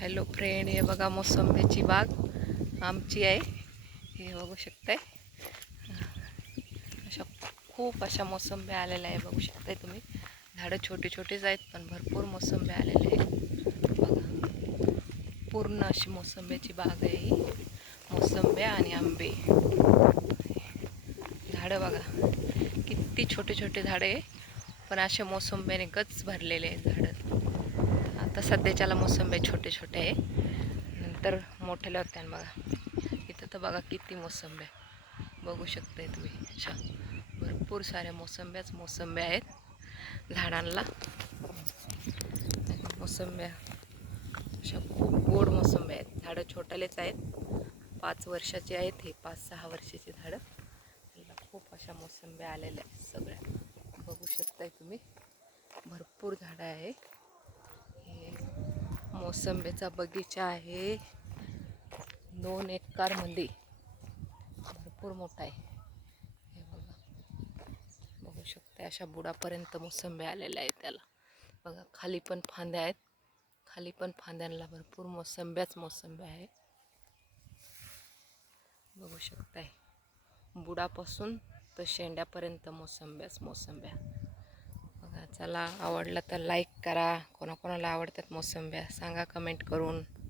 Hello friend, हे बघा मोसंबीची बाग आमची आहे. हे बघू शकताय, अशा खूप अशा मोसंब्या आलेल्या आहे. बघू शकताय तुम्ही. झाडं छोटी छोटीच आहेत पण भरपूर मोसंबे आलेले आहेत. बघा, पूर्ण अशी मोसंब्याची बाग आहे ही. मोसंब्या आणि आंबे. झाडं बघा किती छोटे छोटे झाडं आहे, पण अशा मोसंब्याने गच भरलेले आहेत झाडं. आता सध्याच्याला मोसंबे छोटे छोटे आहे, नंतर मोठ्याला होत्या. बघा इथं तर बघा किती मोसंबे बघू शकताय तुम्ही. अशा भरपूर साऱ्या मोसंब्या आहेत झाडांना. मोसंब्या अशा खूप गोड मोसंब्या आहेत. झाडं छोट्यालेच आहेत, 5 वर्षाचे आहेत हे, 5-6 वर्षाची झाडं. त्याला खूप अशा मोसंब्या आलेल्या आहेत सगळ्या. बघू शकताय तुम्ही, भरपूर झाडं आहे. हे मोसंबीचा बगीचा आहे 2 एकरमध्ये, भरपूर मोठा आहे. हे बघा, बघू शकता अशा बुडापर्यंत मोसंब्या आलेल्या आहेत त्याला. बघा खाली पण फांद्या आहेत, खाली पण फांद्यांना भरपूर मोसंब्या आहे. बघू शकताय, बुडापासून तर शेंड्यापर्यंत मोसंब्या. बघा, चला आवडलं तर लाईक करा. कोणाकोणाला आवडतात मोसंब्या सांगा कमेंट करून.